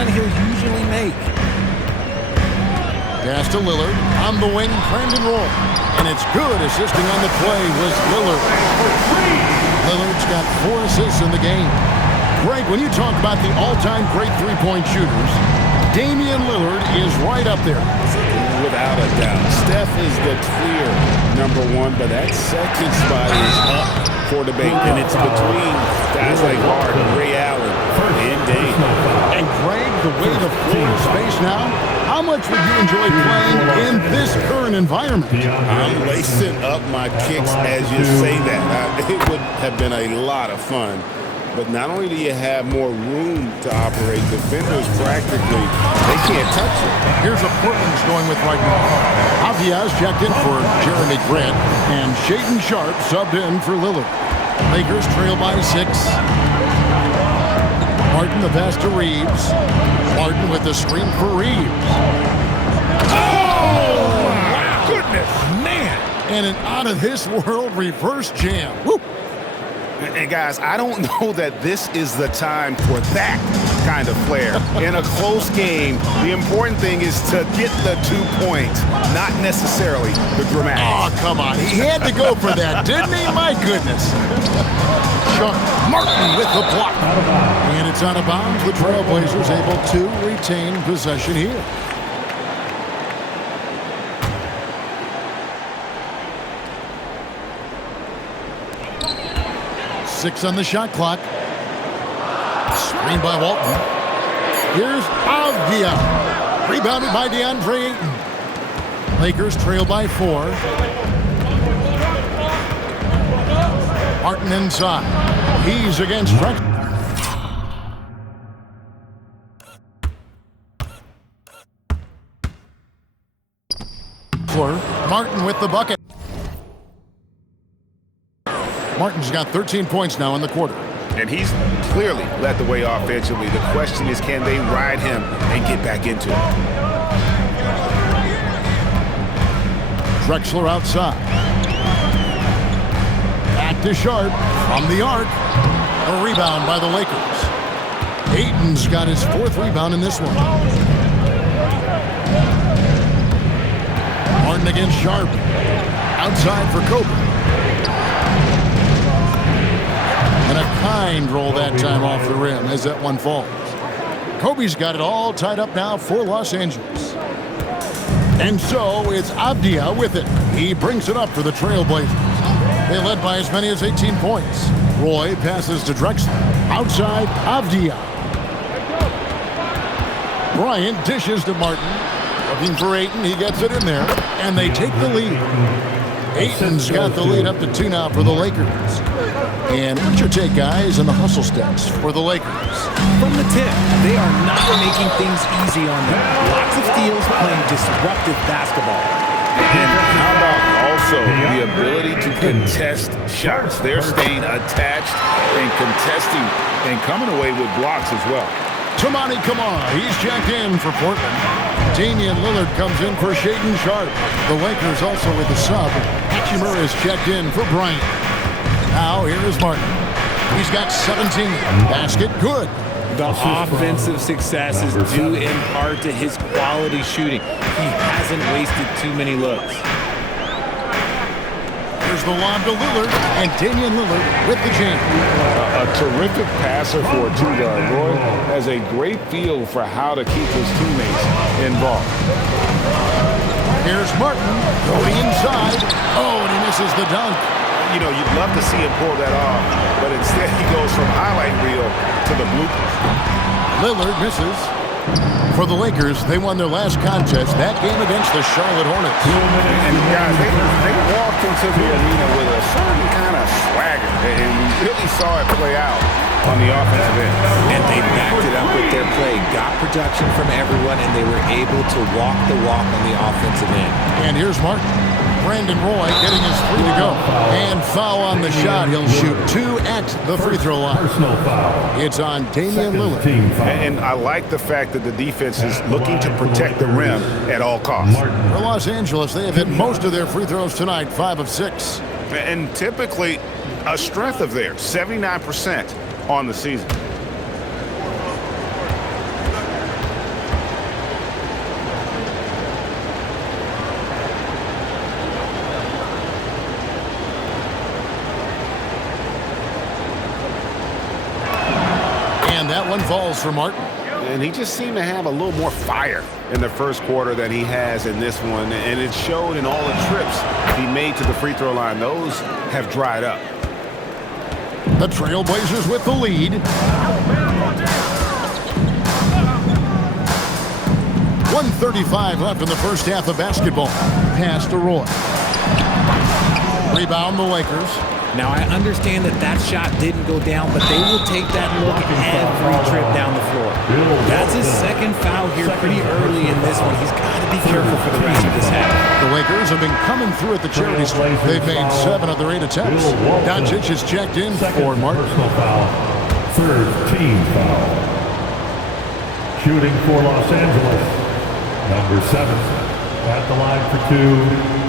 one he'll usually make. Pass to Lillard. On the wing, Brandon Roy. And it's good. Assisting on the play was Lillard. Lillard's got 4 assists in the game. Greg, when you talk about the all-time great three-point shooters, Damian Lillard is right up there. Without a doubt. Steph is the clear #1, but that second spot is up for debate. And it's between guys like Harden, Ray Allen, and Dame. And Greg, the way the floor is spaced now, how much would you enjoy playing in this current environment? I'm lacing up my kicks as you say that. It would have been a lot of fun. But not only do you have more room to operate, defenders practically, they can't touch it. Here's what Portland's going with right now. Avia's checked in for Jeremy Grant, and Shaedon Sharpe subbed in for Lillard. Lakers trail by 6. Martin the pass to Reeves. Martin with the screen for Reeves. Oh, my goodness, man. And an out-of-this-world reverse jam. Woo. And guys, I don't know that this is the time for that kind of flair. In a close game, the important thing is to get the 2 points, not necessarily the dramatics. Oh, come on. He had to go for that, didn't he? My goodness. Martin with the block. And it's out of bounds. The Trailblazers able to retain possession here. Six on the shot clock. Screen by Walton. Here's Avdia. Rebounded by DeAndre Ayton. Lakers trail by 4. Martin inside. He's against Drexler. Martin with the bucket. Martin's got 13 points now in the quarter. And he's clearly led the way offensively. The question is, can they ride him and get back into it? Drexler outside. Back to Sharpe from the arc. A rebound by the Lakers. Ayton's got his 4th rebound in this one. Martin against Sharpe. Outside for Kobe. And a kind roll that time off the rim as that one falls. Kobe's got it all tied up now for Los Angeles. And so it's Avdia with it. He brings it up for the Trailblazers. They led by as many as 18 points. Roy passes to Drexler. Outside, Avdia. Bryant dishes to Martin. Looking for Ayton. He gets it in there. And they take the lead. Ayton's got the lead up to 2 now for the Lakers. And what's your take, guys, on the hustle steps for the Lakers? From the tip, they are not making things easy on them. Lots of steals, playing disruptive basketball. And how about also the ability to contest shots? They're staying attached and contesting and coming away with blocks as well. Toumani Camara, he's checked in for Portland. Damian Lillard comes in for Shaedon Sharpe. The Lakers also with the sub. Hachimura is checked in for Bryant. Now here is Martin. He's got 17. Basket good. The offensive success is due in part to his quality shooting. He hasn't wasted too many looks. Here's the lob to Lillard, and Damian Lillard with the jam. A terrific passer for a 2-guard. Roy has a great feel for how to keep his teammates involved. Here's Martin going inside. Oh, and he misses the dunk. You know, you'd love to see him pull that off, but instead he goes from highlight reel to the bloopers. Lillard misses. For the Lakers, they won their last contest, that game against the Charlotte Hornets. And guys, they walked into the arena with a certain kind of swagger, and we really saw it play out on the offensive end. And they backed it up with their play, got production from everyone, and they were able to walk the walk on the offensive end. And here's Martin. Brandon Roy getting his 3 to go. And foul on the shot. He'll shoot 2 at the free throw line. It's on Damian Lillard. And I like the fact that the defense is looking to protect the rim at all costs. For Los Angeles, they have hit most of their free throws tonight, 5 of 6. And typically a strength of theirs, 79% on the season. And that one falls for Martin. And he just seemed to have a little more fire in the first quarter than he has in this one. And it showed in all the trips he made to the free throw line. Those have dried up. The Trailblazers with the lead. 1:35 left in the first half of basketball. Pass to Roy. Rebound the Lakers. Now, I understand that shot didn't go down, but they will take that look every trip down the floor. That's his second foul here pretty early in this one. He's got to be careful for the rest of this half. The Lakers have been coming through at the charity stripe. They've made 7 of their 8 attempts. Doncic has checked in for Martin. Third team foul. Shooting for Los Angeles. Number 7 at the line for 2.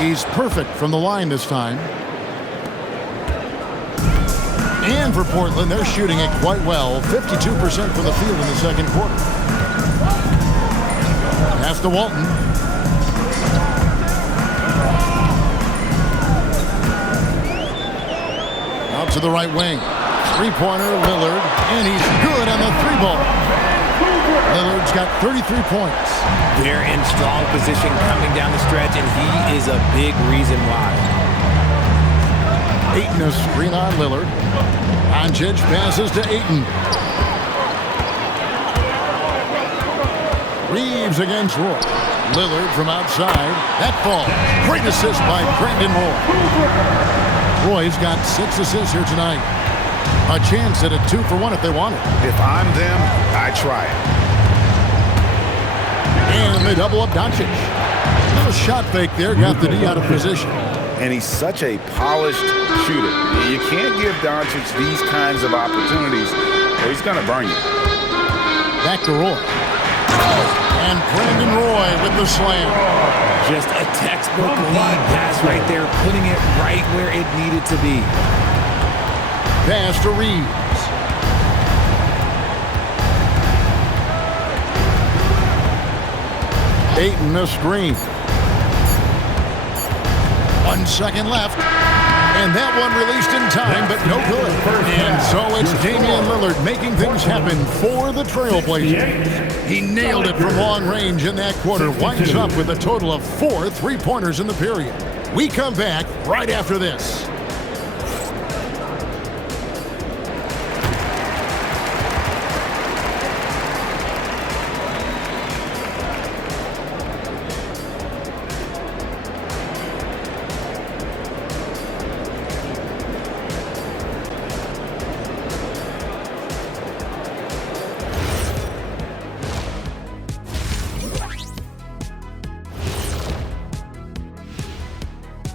He's perfect from the line this time. And for Portland, they're shooting it quite well. 52% from the field in the second quarter. Pass to Walton. Out to the right wing. Three-pointer, Lillard. And he's good on the 3-ball. Lillard's got 33 points. They're in strong position coming down the stretch, and he is a big reason why. Ayton a screen on Lillard. Doncic passes to Ayton. Reeves against Roy. Lillard from outside. That ball. Great assist by Brandon Roy. Roy's got 6 assists here tonight. A chance at a 2 for 1 if they want it. If I'm them, I try it. And they double up Doncic. Little shot fake there, got the D out of position. And he's such a polished shooter. You can't give Doncic these kinds of opportunities or he's going to burn you. Back to Roy. And Brandon Roy with the slam. Just a textbook lead pass right there, putting it right where it needed to be. Pass to Reeves. Ayton a screen. 1 second left. And that one released in time, but no good. And so it's Damian Lillard making things happen for the Trailblazers. He nailed it from long range in that quarter. Winds up with a total of 4 3-pointers in the period. We come back right after this.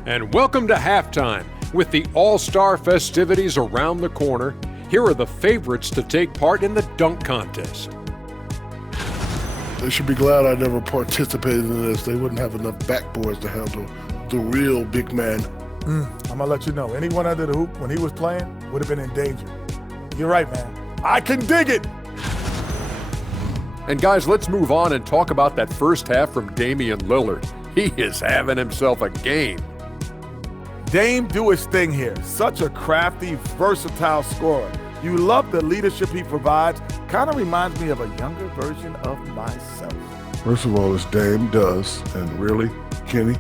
And welcome to halftime. With the All-Star festivities around the corner, here are the favorites to take part in the dunk contest. They should be glad I never participated in this. They wouldn't have enough backboards to handle the real big man. I'm going to let you know, anyone under the hoop when he was playing would have been in danger. You're right, man. I can dig it. And guys, let's move on and talk about that first half from Damian Lillard. He is having himself a game. Dame do his thing here. Such a crafty, versatile scorer. You love the leadership he provides. Kind of reminds me of a younger version of myself. First of all, this Dame does, and really, Kenny?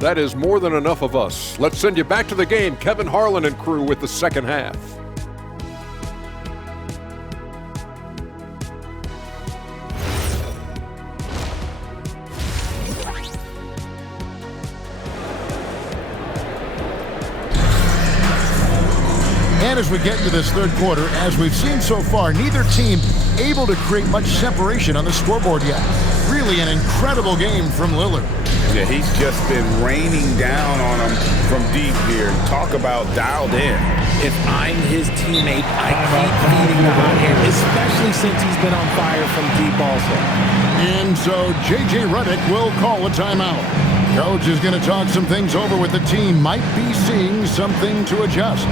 That is more than enough of us. Let's send you back to the game. Kevin Harlan and crew with the second half. And as we get into this third quarter, as we've seen so far, neither team able to create much separation on the scoreboard yet. Really Really an incredible game from Lillard. Yeah, he's just been raining down on him from deep here. Talk about dialed in. If I'm his teammate, I keep feeding the hot hand, especially since he's been on fire from deep also. And so J.J. Redick will call a timeout. Coach is going to talk some things over with the team. Might be seeing something to adjust.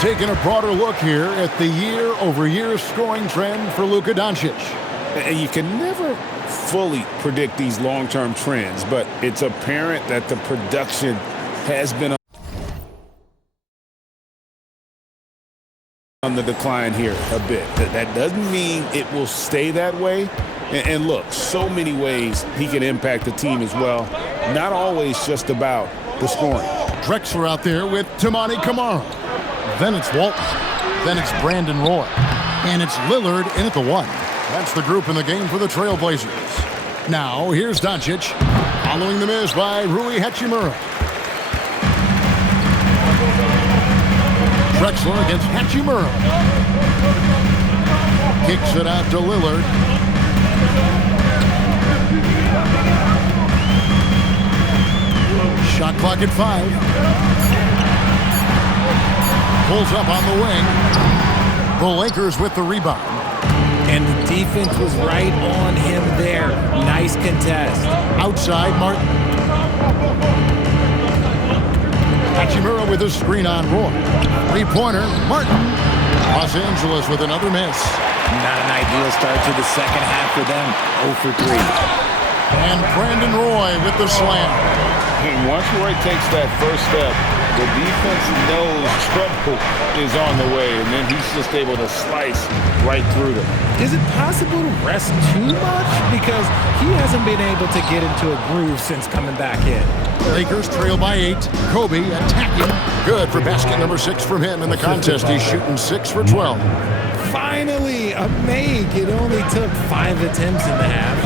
Taking a broader look here at the year-over-year scoring trend for Luka Doncic. You can never fully predict these long-term trends, but it's apparent that the production has been on the decline here a bit. That doesn't mean it will stay that way. And look, so many ways he can impact the team as well. Not always just about the scoring. Drexler out there with Toumani Camara. Then it's Walton. Then it's Brandon Roy. And it's Lillard in at the 1. That's the group in the game for the Trailblazers. Now, here's Doncic, following the miss by Rui Hachimura. Drexler against Hachimura. Kicks it out to Lillard. Shot clock at 5. Pulls up on the wing. The Lakers with the rebound. And the defense was right on him there. Nice contest. Outside, Martin. Hachimura with a screen on Roy. Three-pointer, Martin. Los Angeles with another miss. Not an ideal start to the second half for them. 0 for 3. And Brandon Roy with the slam. And once Roy takes that first step, the defense knows trouble is on the way, and then he's just able to slice right through them. Is it possible to rest too much? Because he hasn't been able to get into a groove since coming back in. Lakers trail by 8. Kobe attacking. Good for basket number 6 from him in the contest. He's shooting 6 for 12. Finally, a make. It only took 5 attempts in the half.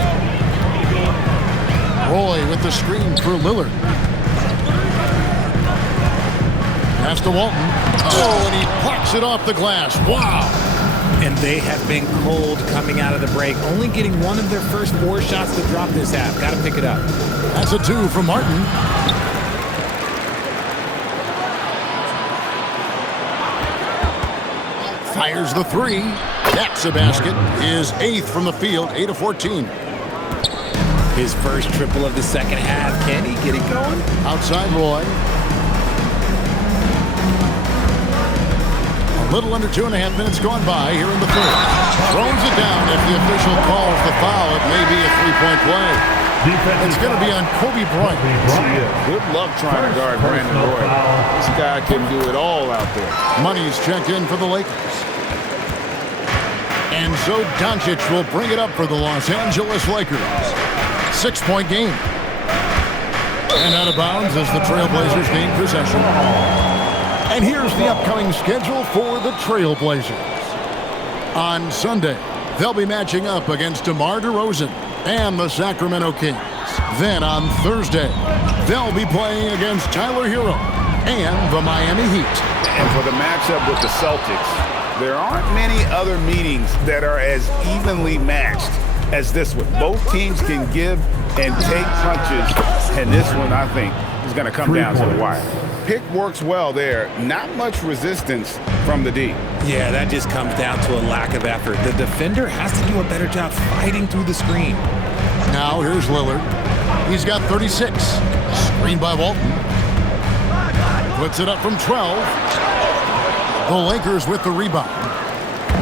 Roy with the screen for Lillard. Pass to Walton. Oh, and he plucks it off the glass. Wow. And they have been cold coming out of the break. Only getting one of their first 4 shots to drop this half. Got to pick it up. That's a 2 from Martin. Fires the 3. That's a basket. His 8th from the field. 8 of 14. His first triple of the second half. Can he get it going? Outside Roy. A little under 2.5 minutes gone by here in the third. Throws it down. If the official calls the foul, it may be a 3-point play. It's going to be on Kobe Bryant. Good luck trying to guard Brandon Roy. This guy can do it all out there. Money's checked in for the Lakers. And so Doncic will bring it up for the Los Angeles Lakers. 6-point game. And out of bounds as the Trailblazers gain possession. And here's the upcoming schedule for the Trailblazers. On Sunday, they'll be matching up against DeMar DeRozan and the Sacramento Kings. Then on Thursday, they'll be playing against Tyler Hero and the Miami Heat. And for the matchup with the Celtics, there aren't many other meetings that are as evenly matched as this one. Both teams can give and take punches, and this one, I think, is going to come down to the wire. Pick works well there. Not much resistance from the D. Yeah, that just comes down to a lack of effort. The defender has to do a better job fighting through the screen. Now here's Lillard. He's got 36. Screen by Walton. Puts it up from 12. The Lakers with the rebound.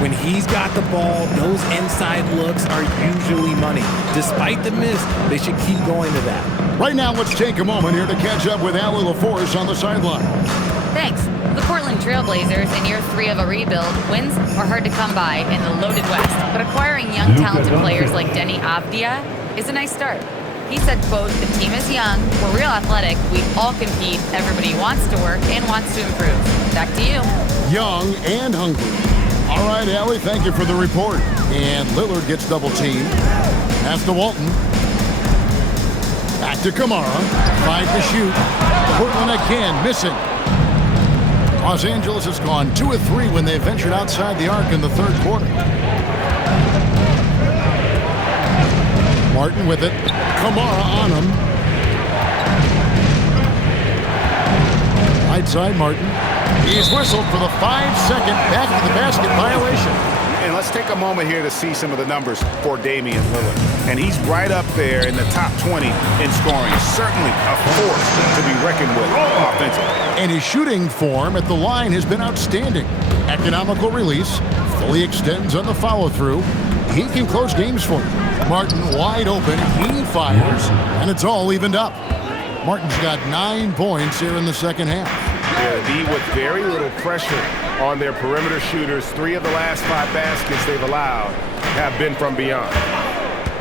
When he's got the ball, those inside looks are usually money. Despite the miss, they should keep going to that. Right now, let's take a moment here to catch up with Allie LaForce on the sideline. Thanks. The Portland Trailblazers, in year 3 of a rebuild, wins are hard to come by in the loaded West. But acquiring young, talented players like Deni Avdija is a nice start. He said, quote, "The team is young, we're real athletic, we all compete, everybody wants to work and wants to improve." Back to you. Young and hungry. All right, Allie, thank you for the report. And Lillard gets double-teamed. Pass to Walton. Back to Kamara. 5 to shoot. Portland again missing. Los Angeles has gone 2 of 3 when they ventured outside the arc in the third quarter. Martin with it. Kamara on him. Right side, Martin. He's whistled for the 5-second back to the basket violation. And let's take a moment here to see some of the numbers for Damian Lillard. And he's right up there in the top 20 in scoring. Certainly a force to be reckoned with offensively. And his shooting form at the line has been outstanding. Economical release, fully extends on the follow-through. He can close games for you. Martin wide open, he fires, and it's all evened up. Martin's got 9 points here in the second half. Yeah, the D with very little pressure on their perimeter shooters. 3 of the last 5 baskets they've allowed have been from beyond.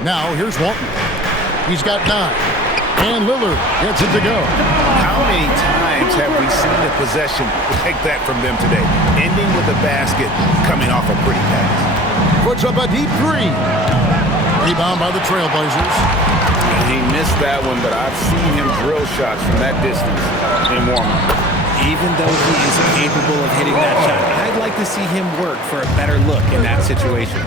Now here's Walton. He's got 9. And Lillard gets it to go. How many times have we seen a possession like that from them today? Ending with a basket coming off a pretty pass. Puts up a deep 3. Rebound by the Trailblazers. He missed that one, but I've seen him drill shots from that distance in warm-up. Even though he is capable of hitting that shot, I'd like to see him work for a better look in that situation.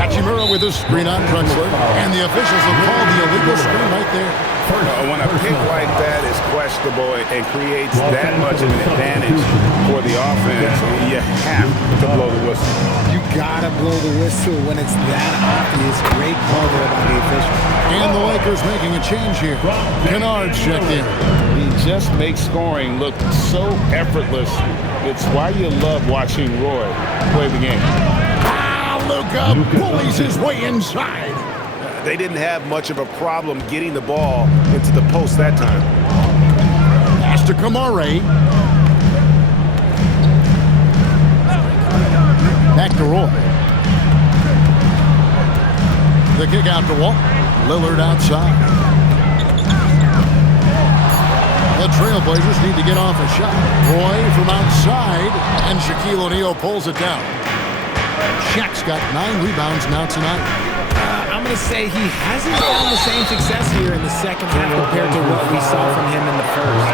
Hachimura with a screen on Drexler, and the officials have called the illegal screen right there. When a pick like that is questionable and creates that much of an advantage for the offense, you have to blow the whistle. You gotta blow the whistle when it's that obvious. Great call there by the official. And the Lakers making a change here. Kennard's checked in. He just makes scoring look so effortless. It's why you love watching Roy play the game. Luka bullies his way inside. They didn't have much of a problem getting the ball into the post that time. Pass to Kamara. Back to Roy. The kick out to Walt. Lillard outside. The Trailblazers need to get off a shot. Roy from outside, and Shaquille O'Neal pulls it down. Shaq's got 9 rebounds now tonight. I'm going to say he hasn't found the same success here in the second half compared to what we saw from him in the first.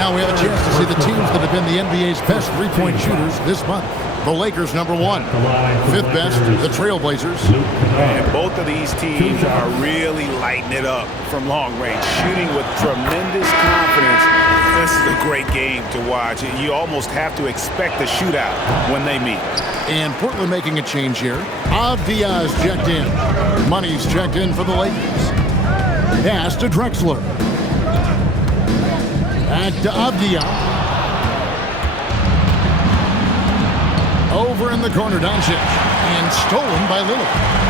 Now we have a chance to see the teams that have been the NBA's best three-point shooters this month. The Lakers, number 1. 5th best, the Trailblazers. And both of these teams are really lighting it up from long range, shooting with tremendous confidence. This is a great game to watch. You almost have to expect a shootout when they meet. And Portland making a change here. Avdija's checked in. Money's checked in for the Lakers. Pass to Drexler. Back to Avdija. Over in the corner, Doncic. And stolen by Lillard.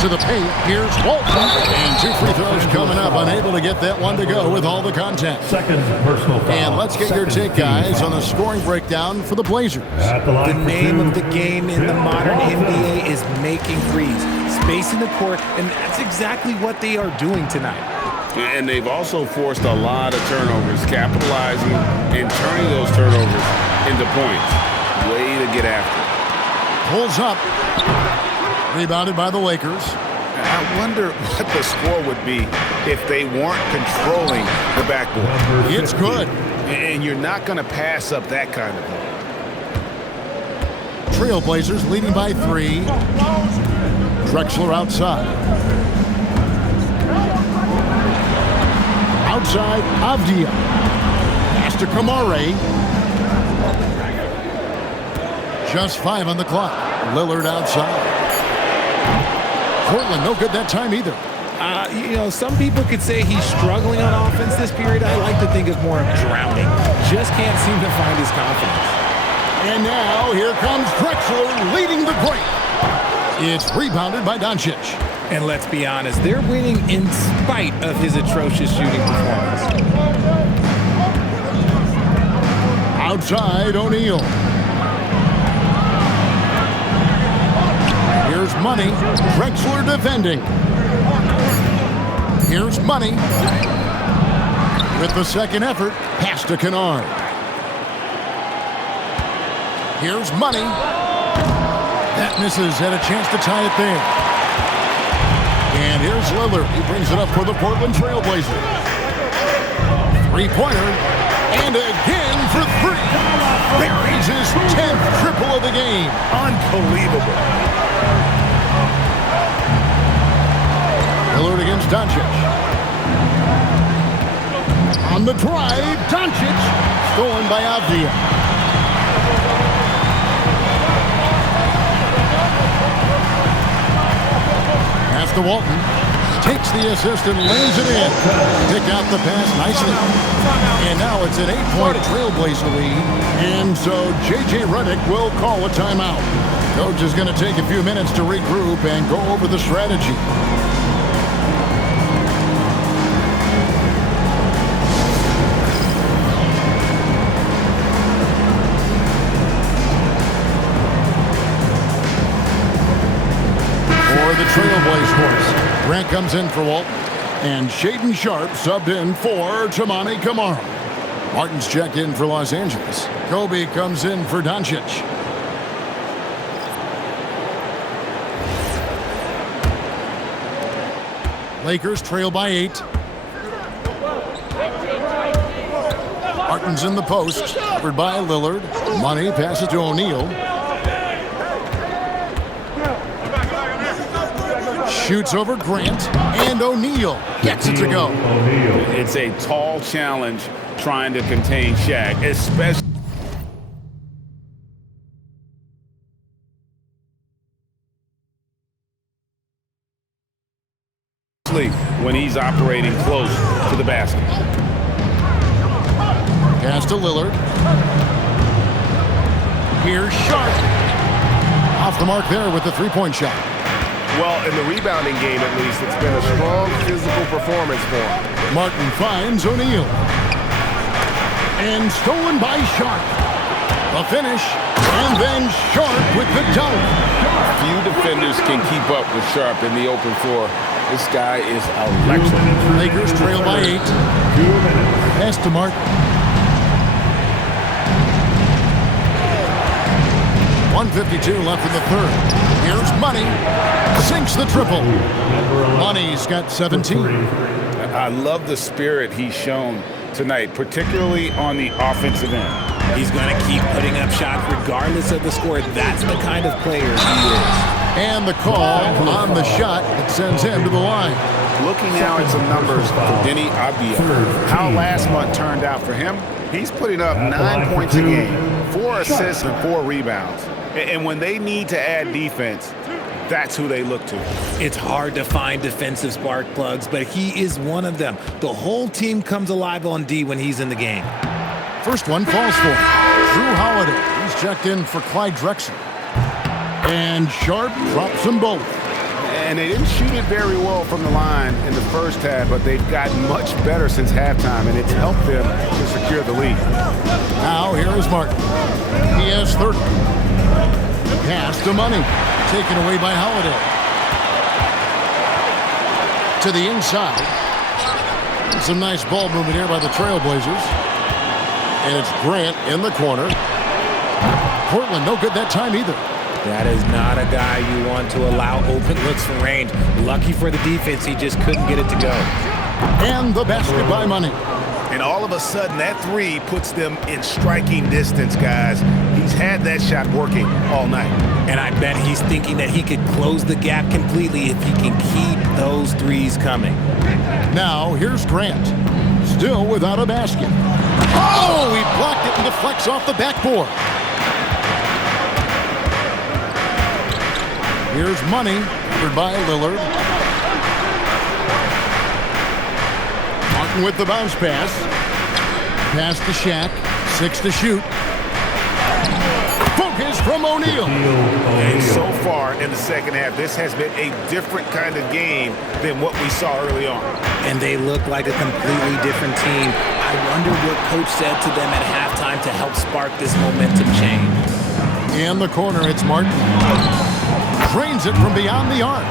To the paint, here's Walton. And 2 free throws coming up. Unable to get that one to go with all the contact. Second personal foul. And let's get your take, guys, on the scoring breakdown for the Blazers. The name of the game in the modern NBA is making threes, spacing the court, and that's exactly what they are doing tonight. And they've also forced a lot of turnovers, capitalizing and turning those turnovers into points. Way to get after it. Pulls up. Rebounded by the Lakers. I wonder what the score would be if they weren't controlling the backboard. It's good. And you're not going to pass up that kind of thing. Trailblazers leading by 3. Drexler outside. Outside, Avdia. Pass to Kamare. Just 5 on the clock. Lillard outside. Portland, no good that time either. Some people could say he's struggling on offense this period. I like to think of more of drowning. Just can't seem to find his confidence. And now, here comes Drexler leading the break. It's rebounded by Doncic. And let's be honest, they're winning in spite of his atrocious shooting performance. Outside, O'Neal. Here's Money. Drexler defending. Here's Money. With the second effort, pass to Kennard. Here's Money. That misses, had a chance to tie it there. And here's Lillard. He brings it up for the Portland Trailblazers. Three-pointer. And again for 3. Buries his 10th triple of the game. Unbelievable. Lillard against Doncic. On the drive, Doncic. Stolen by Avdia. Pass to Walton. Takes the assist and lays it in. Pick out the pass nicely. And now it's an 8-point Trailblazer lead. And so J.J. Redick will call a timeout. Coach is going to take a few minutes to regroup and go over the strategy. The Trailblazers. Grant comes in for Walton. And Shaedon Sharpe subbed in for Toumani Camara. Martin's checked in for Los Angeles. Kobe comes in for Doncic. Lakers trail by 8. Martin's in the post. Covered by Lillard. Money passes to O'Neal. Shoots over Grant, and O'Neal gets it to go. It's a tall challenge trying to contain Shaq, especially when he's operating close to the basket. Pass to Lillard. Here's Sharpe. Off the mark there with the three-point shot. Well, in the rebounding game, at least, it's been a strong physical performance for him. Martin finds O'Neal. And stolen by Sharpe. A finish, and then Sharpe with the dunk. Few defenders can keep up with Sharpe in the open floor. This guy is electric. Lakers trail by 8. Pass to Martin. 1:52 left in the third. Here's Money. Sinks the triple. Money's got 17. I love the spirit he's shown tonight, particularly on the offensive end. He's going to keep putting up shots regardless of the score. That's the kind of player he is. And the call on the shot that sends him to the line. Looking now at some numbers for Deni Avdija. How last month turned out for him, he's putting up 9 points a game, 4 assists and 4 rebounds. And when they need to add defense, that's who they look to. It's hard to find defensive spark plugs, but he is one of them. The whole team comes alive on D when he's in the game. First one falls for him. Drew Holiday. He's checked in for Clyde Drexler. And Sharpe drops them both. And they didn't shoot it very well from the line in the first half, but they've gotten much better since halftime, and it's helped them to secure the lead. Now here is Martin. He has 30. Pass to Money. Taken away by Holiday. To the inside. Some nice ball movement here by the Trailblazers. And it's Grant in the corner. Portland no good that time either. That is not a guy you want to allow open looks from range. Lucky for the defense, he just couldn't get it to go. And the basket by Money. And all of a sudden, that three puts them in striking distance, guys. He's had that shot working all night. And I bet he's thinking that he could close the gap completely if he can keep those threes coming. Now, here's Grant. Still without a basket. Oh, he blocked it and deflects off the backboard. Here's Money, covered by Lillard. Martin with the bounce pass. Pass to Shaq. 6 to shoot. Focus from O'Neal. And so far in the second half, this has been a different kind of game than what we saw early on. And they look like a completely different team. I wonder what coach said to them at halftime to help spark this momentum change. In the corner, it's Martin. Drains it from beyond the arc.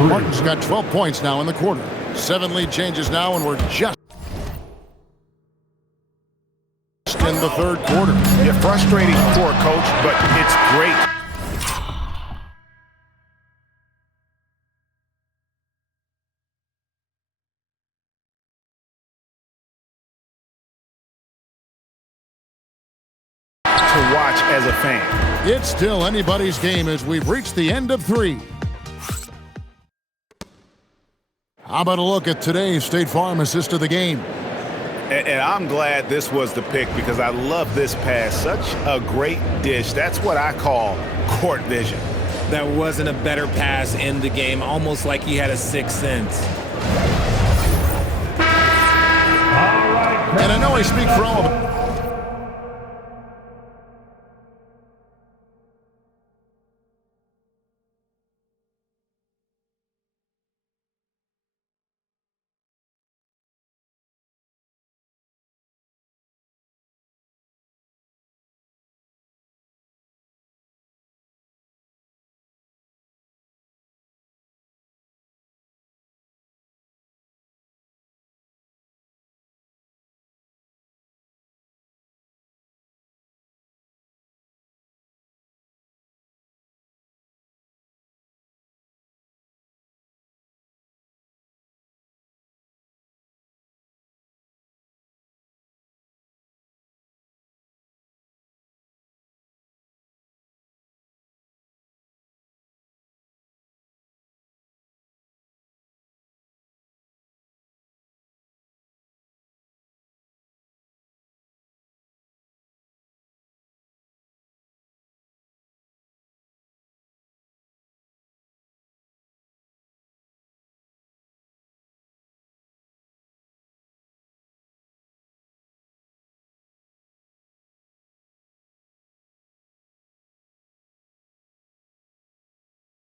Martin's got 12 points now in the quarter. 7 lead changes now, and we're just in the third quarter. Yeah, frustrating for a coach, but it's great. To watch as a fan. It's still anybody's game as we've reached the end of 3. How about a look at today's State Farm assist of the game? And I'm glad this was the pick because I love this pass. Such a great dish. That's what I call court vision. There wasn't a better pass in the game, almost like he had a sixth sense. And I know I speak for all of them.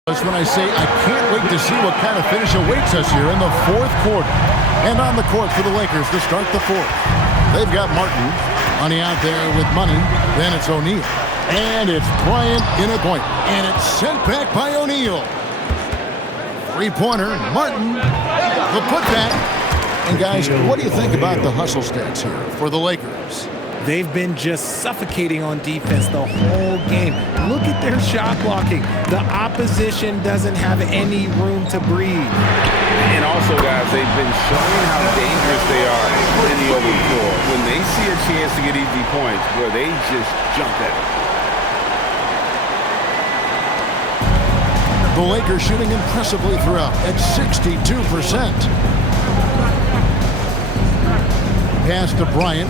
That's when I say I can't wait to see what kind of finish awaits us here in the fourth quarter. And on the court for the Lakers to start the fourth. They've got Martin. Money out there with Money. Then it's O'Neal. And it's Bryant in a point. And it's sent back by O'Neal. Three-pointer. Martin. The putback. And guys, what do you think about the hustle stats here for the Lakers? They've been just suffocating on defense the whole game. Look at their shot blocking. The opposition doesn't have any room to breathe. And also, guys, they've been showing how dangerous they are in the open floor. When they see a chance to get easy points, boy, they just jump at it. The Lakers shooting impressively throughout at 62%. Pass to Bryant.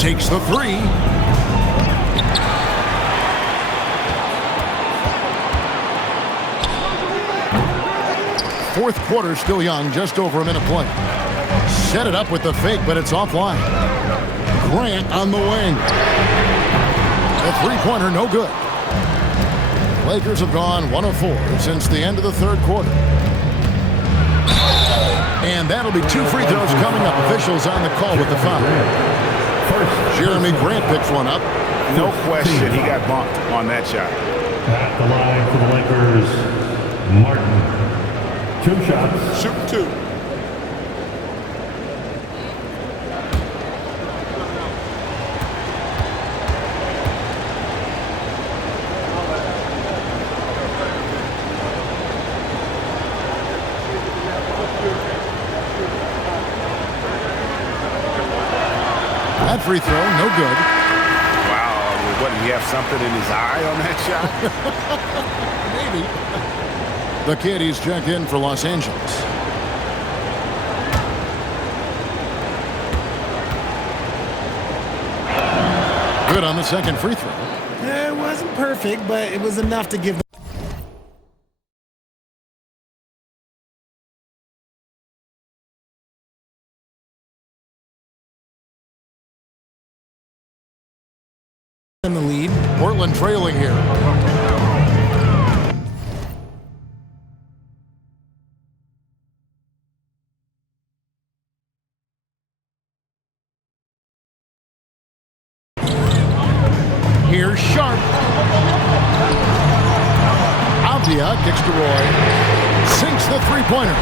Takes the three. Fourth quarter still young, just over a minute play. Set it up with the fake, but it's offline. Grant on the wing. The three-pointer, no good. Lakers have gone 1 of 4 since the end of the third quarter. And that'll be 2 free throws coming up. Officials on the call with the foul. Jeremy Grant picks one up. No question, he got bumped on that shot. At the line for the Lakers, Martin. 2 shots. Shoot 2. That free throw, no good. Wow, what, did he have something in his eye on that shot? Maybe. The Kitties check in for Los Angeles. Good on the second free throw. It wasn't perfect, but it was enough to give them the lead. Portland trailing here. Here's Sharp. Avdia kicks to Roy. Sinks the three-pointer.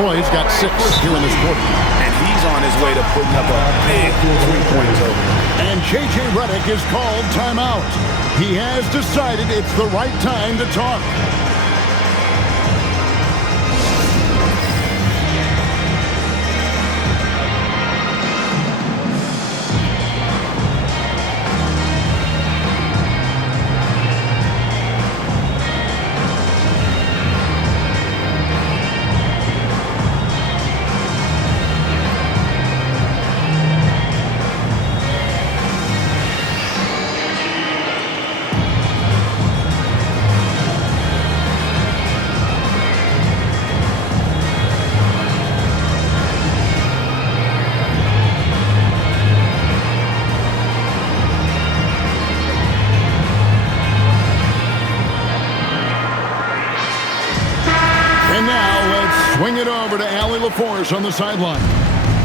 Roy's got 6 here in this quarter. And he's on his way to putting up a big three-point total. And J.J. Redick is called timeout. He has decided it's the right time to talk. And now let's swing it over to Allie LaForce on the sideline.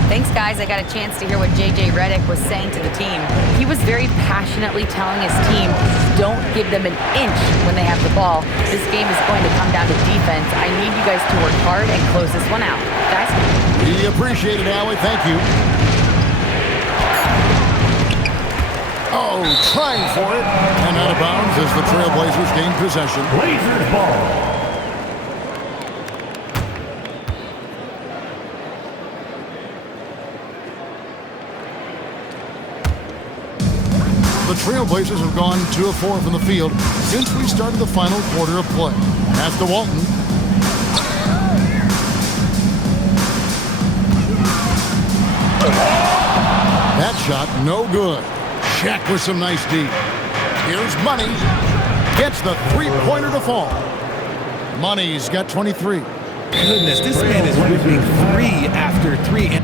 Thanks, guys. I got a chance to hear what J.J. Redick was saying to the team. He was very passionately telling his team, don't give them an inch when they have the ball. This game is going to come down to defense. I need you guys to work hard and close this one out. Guys? We appreciate it, Allie. Thank you. Oh, trying for it. And out of bounds as the Trailblazers gain possession. Blazers ball. The Trailblazers have gone 2 of 4 from the field since we started the final quarter of play. Pass to Walton. That shot, no good. Shaq with some nice D. Here's Money. Gets the three-pointer to fall. Money's got 23. Goodness, this man is ripping 3 after 3.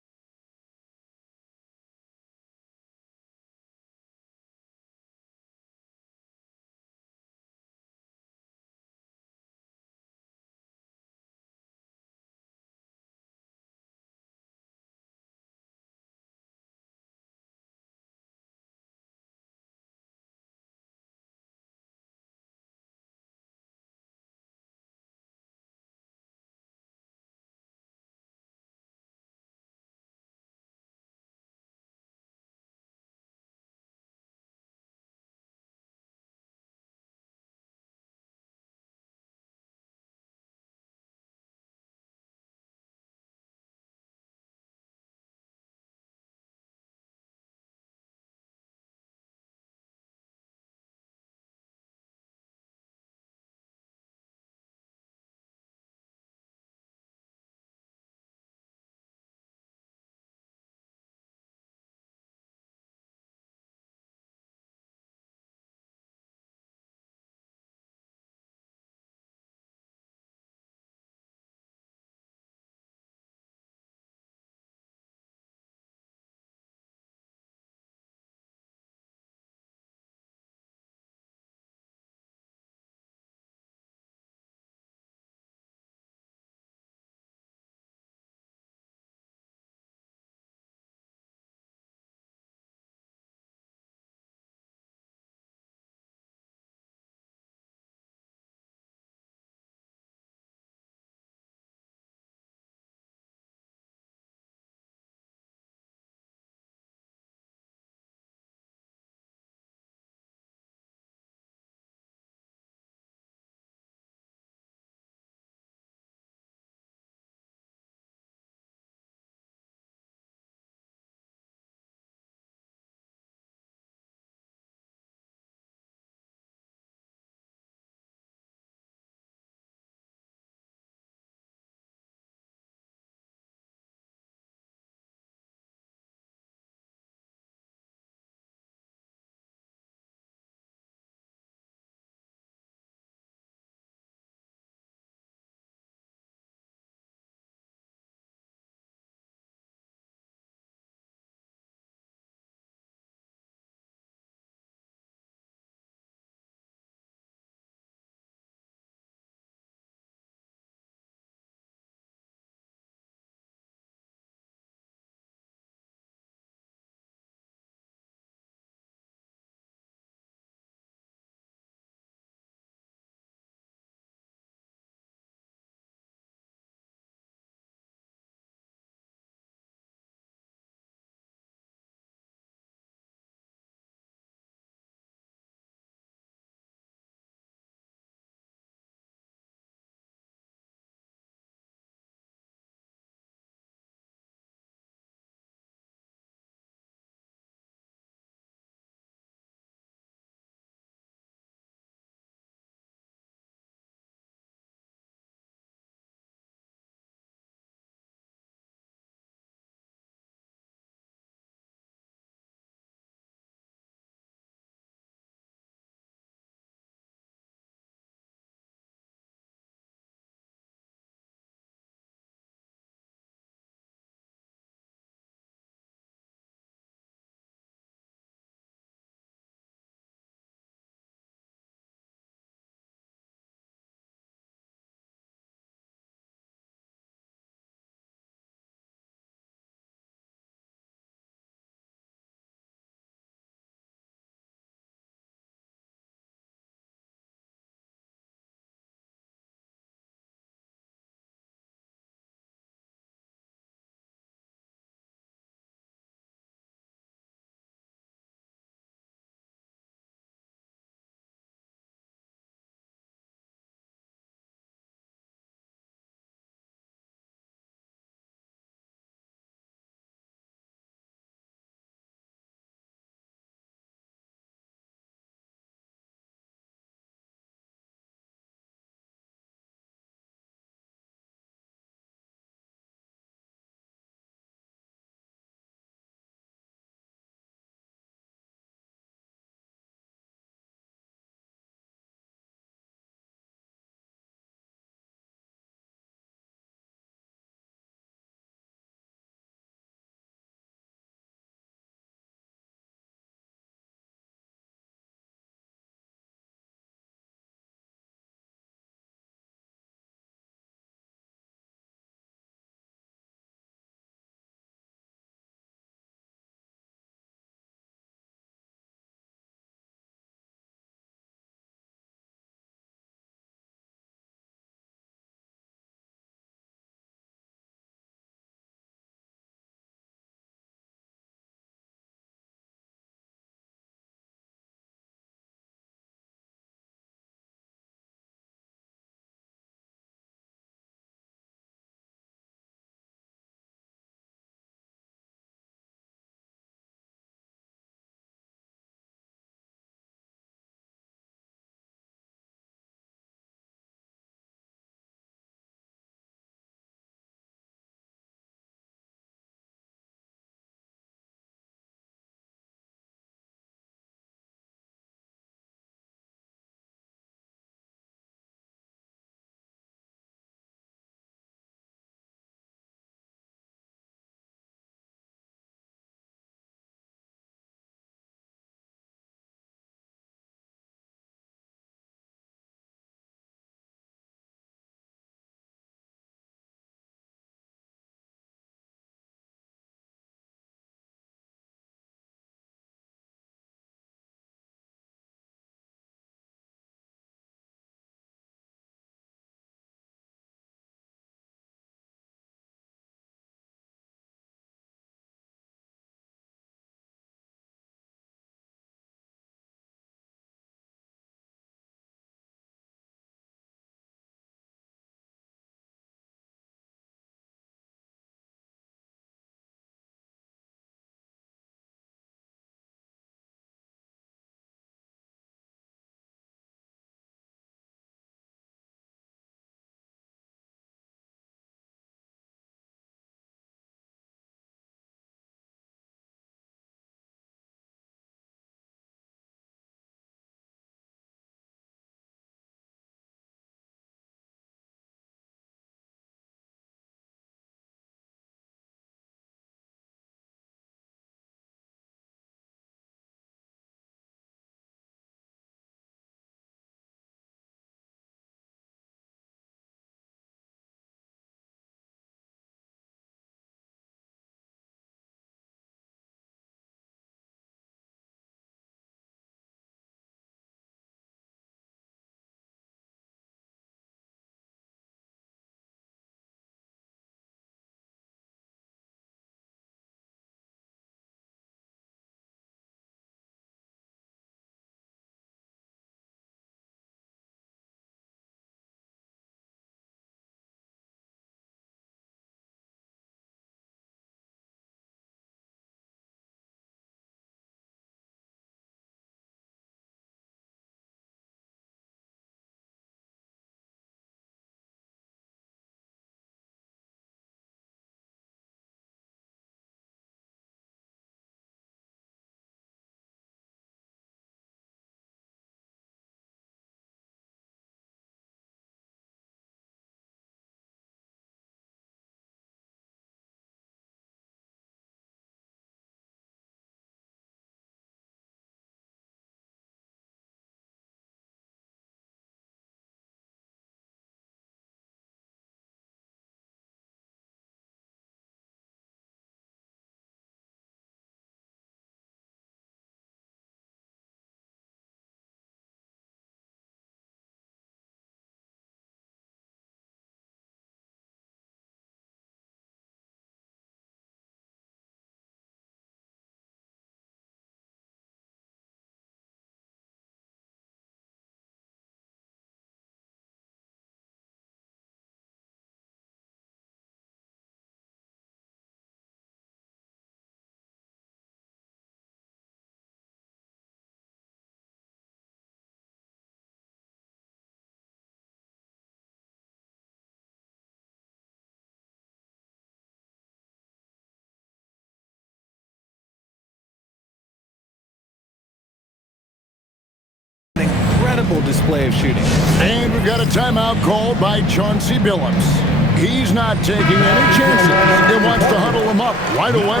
incredible display of shooting. And we've got a timeout called by Chauncey Billups. He's not taking any chances. He wants to huddle him up right away.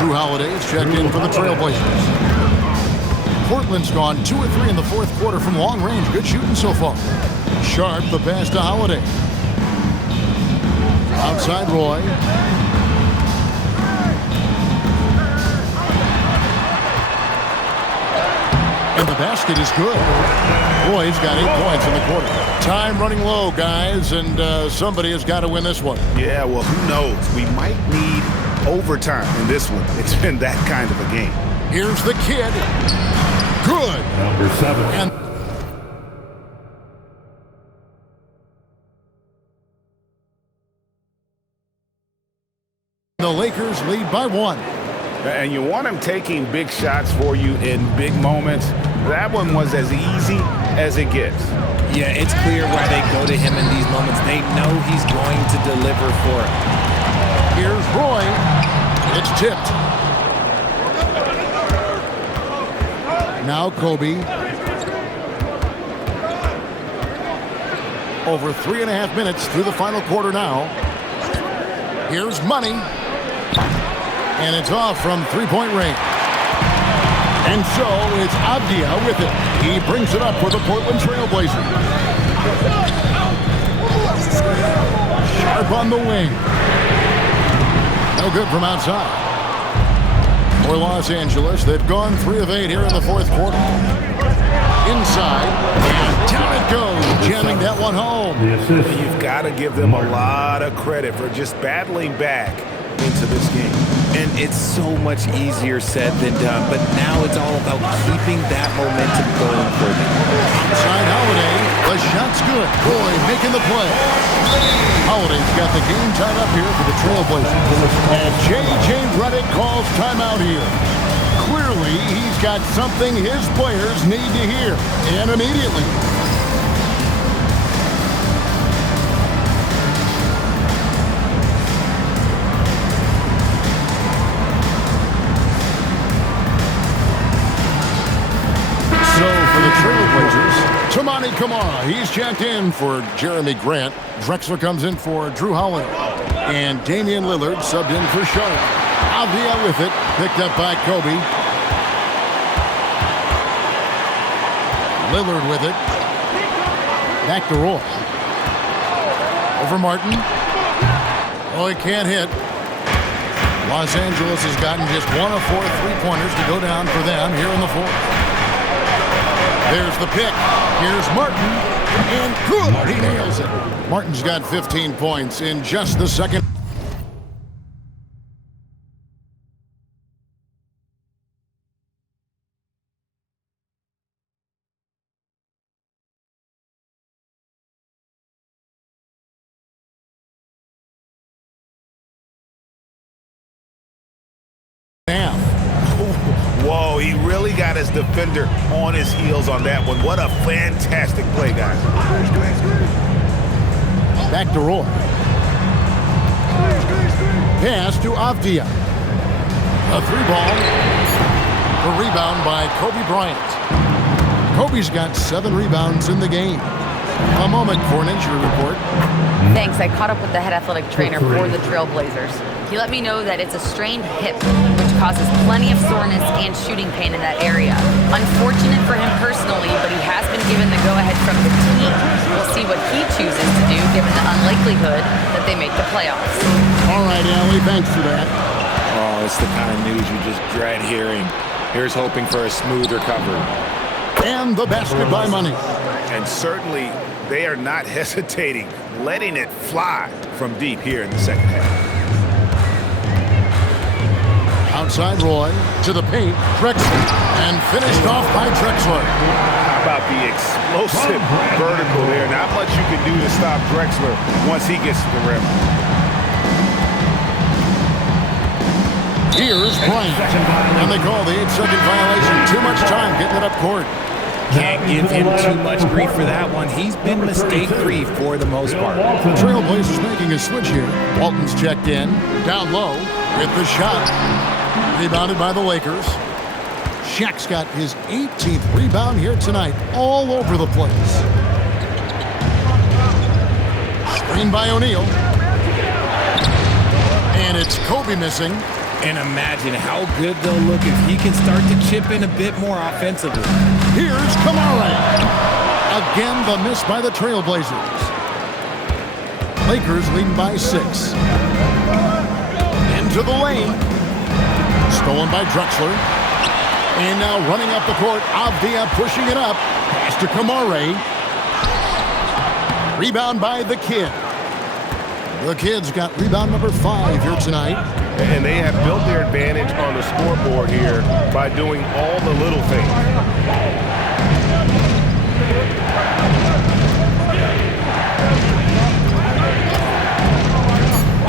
Drew Holiday's checked in for the Trailblazers. Portland's gone 2 or 3 in the fourth quarter from long range. Good shooting so far. Sharp, the pass to Holiday. Outside Roy. And the basket is good. Roy's got 8 points in the quarter. Time running low, guys, and somebody has got to win this one. Yeah, well, who knows? We might need overtime in this one. It's been that kind of a game. Here's the kid. Good. Number 7. And the Lakers lead by 1. And you want him taking big shots for you in big moments. That one was as easy as it gets. Yeah, it's clear why they go to him in these moments. They know he's going to deliver for it. Here's Roy. It's tipped. Now Kobe. Over 3.5 minutes through the final quarter now. Here's Money. And it's off from three-point range. And so it's Avdia with it. He brings it up for the Portland Trailblazers. Sharp on the wing. No good from outside. For Los Angeles, they've gone 3 of 8 here in the fourth quarter. Inside, and down it goes, jamming that one home. The assist. You've got to give them a lot of credit for just battling back into this game. And it's so much easier said than done, but now it's all about keeping that momentum going for them. Outside Holiday, the shot's good. Roy making the play. Holiday's got the game tied up here for the Trailblazers. And J.J. Redick calls timeout here. Clearly, he's got something his players need to hear, and immediately. So for the Trailblazers, Toumani Camara. He's checked in for Jeremy Grant. Drexler comes in for Drew Holiday. And Damian Lillard subbed in for Sharp. Avdia with it, picked up by Kobe. Lillard with it. Back to Roy. Over Martin. Oh, he can't hit. Los Angeles has gotten just 1 of 4 3-pointers to go down for them here in the fourth. There's the pick. Here's Martin. And good. He nails it. Martin's got 15 points in just the second. Whoa, he really got his defender on his heels on that one. What a fantastic play, guys. Back to Roy. Pass to Avdia. A 3-ball. The rebound by Kobe Bryant. Kobe's got 7 rebounds in the game. A moment for an injury report. Thanks. I caught up with the head athletic trainer for the Trailblazers. He let me know that it's a strained hip, which causes plenty of soreness and shooting pain in that area. Unfortunate for him personally, but he has been given the go-ahead from the team. We'll see what he chooses to do, given the unlikelihood that they make the playoffs. All right, Allie, thanks for that. Oh, it's the kind of news you just dread hearing. Here's hoping for a smooth recovery. And the basket by Money. And certainly, they are not hesitating, letting it fly from deep here in the second half. Outside Roy, to the paint, Drexler, and finished off by Drexler. How about the explosive vertical there? Not much you can do to stop Drexler once he gets to the rim. Here's Bryant, and they call the 8-second violation. Too much time getting it up court. Can't give him too much grief for that one. He's been mistake-free for the most part. The Trailblazers making a switch here. Walton's checked in, down low, with the shot. Rebounded by the Lakers. Shaq's got his 18th rebound here tonight, all over the place. Screen by O'Neal. And it's Kobe missing. And imagine how good they'll look if he can start to chip in a bit more offensively. Here's Kamara. Again, the miss by the Trailblazers. Lakers leading by 6. Into the lane. Stolen by Drexler. And now running up the court, Avdia pushing it up. Pass to Kamara. Rebound by the Kid. The Kid's got rebound number 5 here tonight. And they have built their advantage on the scoreboard here by doing all the little things.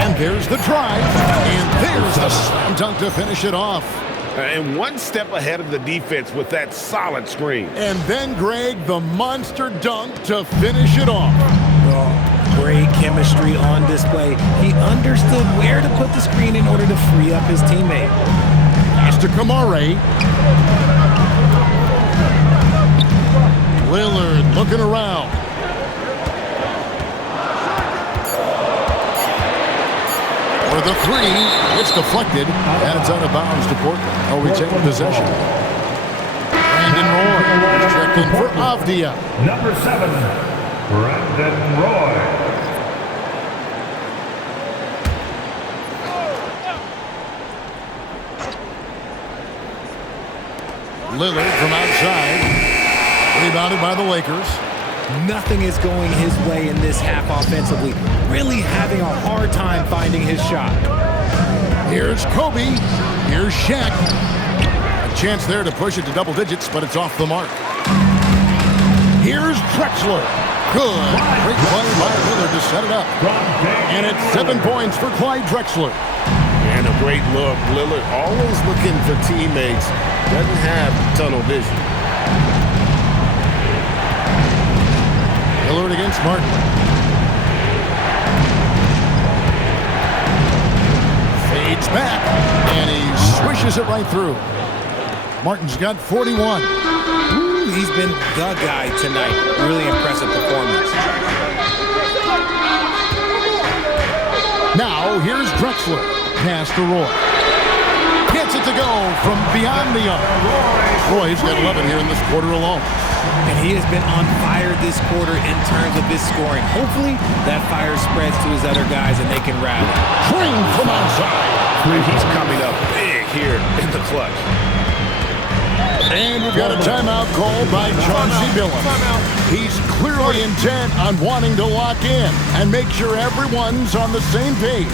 And there's the drive. And there's the slam dunk to finish it off. And one step ahead of the defense with that solid screen. And then, Greg, the monster dunk to finish it off. Great chemistry on display. He understood where to put the screen in order to free up his teammate. Pass to Kamara. Lillard looking around. For the 3, it's deflected, and it's out of bounds to Portland. They'll retain possession. Brandon Roy is checked in for Avdia. Number 7, Brandon Roy. Lillard from outside. Rebounded by the Lakers. Nothing is going his way in this half offensively. Really having a hard time finding his shot. Here's Kobe. Here's Shaq. A chance there to push it to double digits, but it's off the mark. Here's Drexler. Good. Great play by Lillard to set it up. And it's 7 points for Clyde Drexler. And a great look. Lillard always looking for teammates. Doesn't have tunnel vision. Lillard against Martin. Fades back. And he swishes it right through. Martin's got 41. He's been the guy tonight. Really impressive performance. Now, here's Drexler. Pass to Roy. Gets it to go from beyond the arc. Roy's got 11 here in this quarter alone. And he has been on fire this quarter in terms of his scoring. Hopefully, that fire spreads to his other guys and they can rally. Green from outside. He's coming up big here in the clutch. And we've got a timeout called by Chauncey Billups. He's clearly intent on wanting to lock in and make sure everyone's on the same page.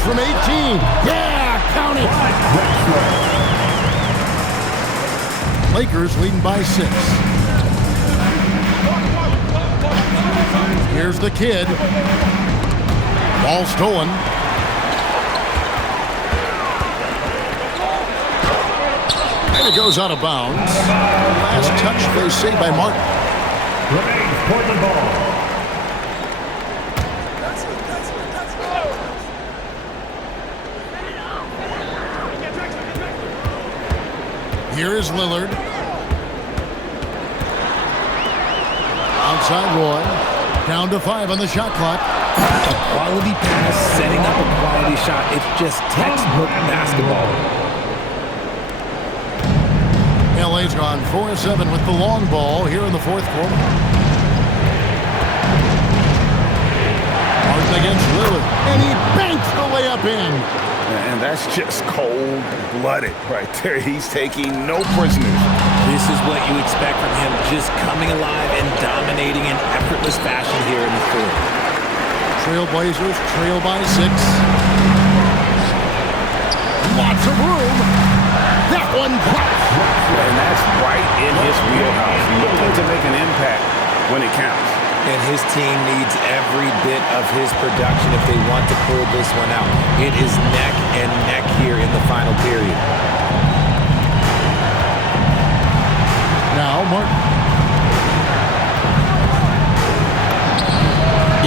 From 18. Yeah, Count it. Lakers leading by 6. Here's the kid. Ball stolen. And it goes out of bounds. Last touch, they say, by Martin. Remains Portland ball. Here is Lillard. Outside Roy. Down to 5 on the shot clock. A quality pass, setting up a quality shot. It's just textbook basketball. LA's gone 4-7 with the long ball here in the fourth quarter. Martin against Lillard. And he banks the layup in. And that's just cold-blooded right there. He's taking no prisoners. This is what you expect from him, just coming alive and dominating in effortless fashion here in the fourth. Trailblazers trail by 6. Lots of room. That one drops. And that's right in his wheelhouse. Looking to make an impact when it counts. And his team needs every bit of his production if they want to pull this one out. It is neck and neck here in the final period. Now Martin.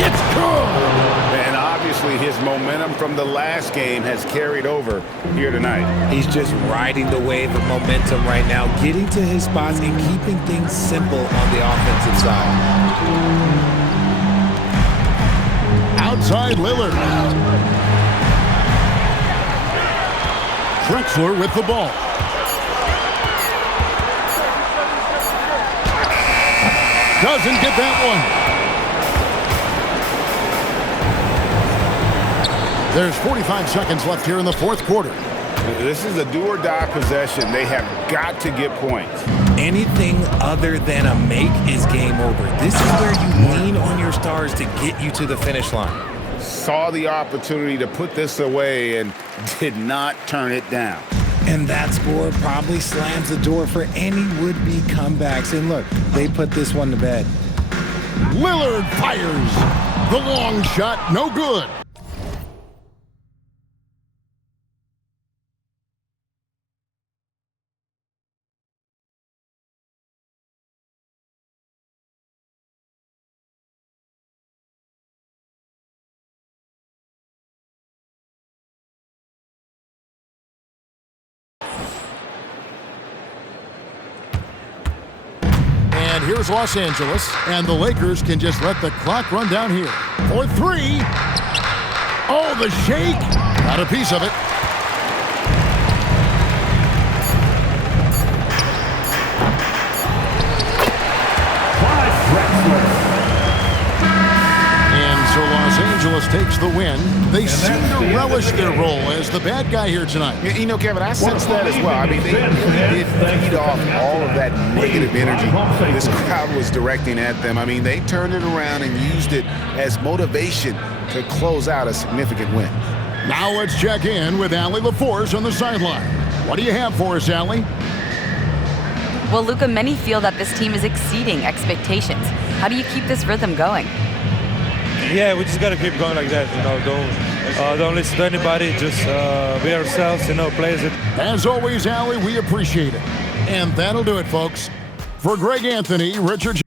It's good. And obviously his momentum from the last game has carried over here tonight. He's just riding the wave of momentum right now, getting to his spots and keeping things simple on the offensive side. Outside Lillard. Drexler with the ball. Doesn't get that one. There's 45 seconds left here in the fourth quarter. This is a do-or-die possession. They have got to get points. Anything other than a make is game over. This is where you lean on your stars to get you to the finish line. Saw the opportunity to put this away and did not turn it down. And that score probably slams the door for any would-be comebacks. And look, they put this one to bed. Lillard fires. The long shot, no good. And here's Los Angeles, and the Lakers can just let the clock run down here. For 3. Oh, the shake. Got a piece of it. And so Los Angeles takes the win. They seem to relish their role as the bad guy here tonight. You know, Kevin, I sense that as well. I mean, they really did feed off all of that negative energy this crowd was directing at them. I mean, they turned it around and used it as motivation to close out a significant win. Now let's check in with Allie LaForce on the sideline. What do you have for us, Allie? Well, Luka, many feel that this team is exceeding expectations. How do you keep this rhythm going? Yeah, we just got to keep going like that. Don't listen to anybody. Just be ourselves, plays it. As always, Allie, we appreciate it. And that'll do it, folks. For Greg Anthony, Richard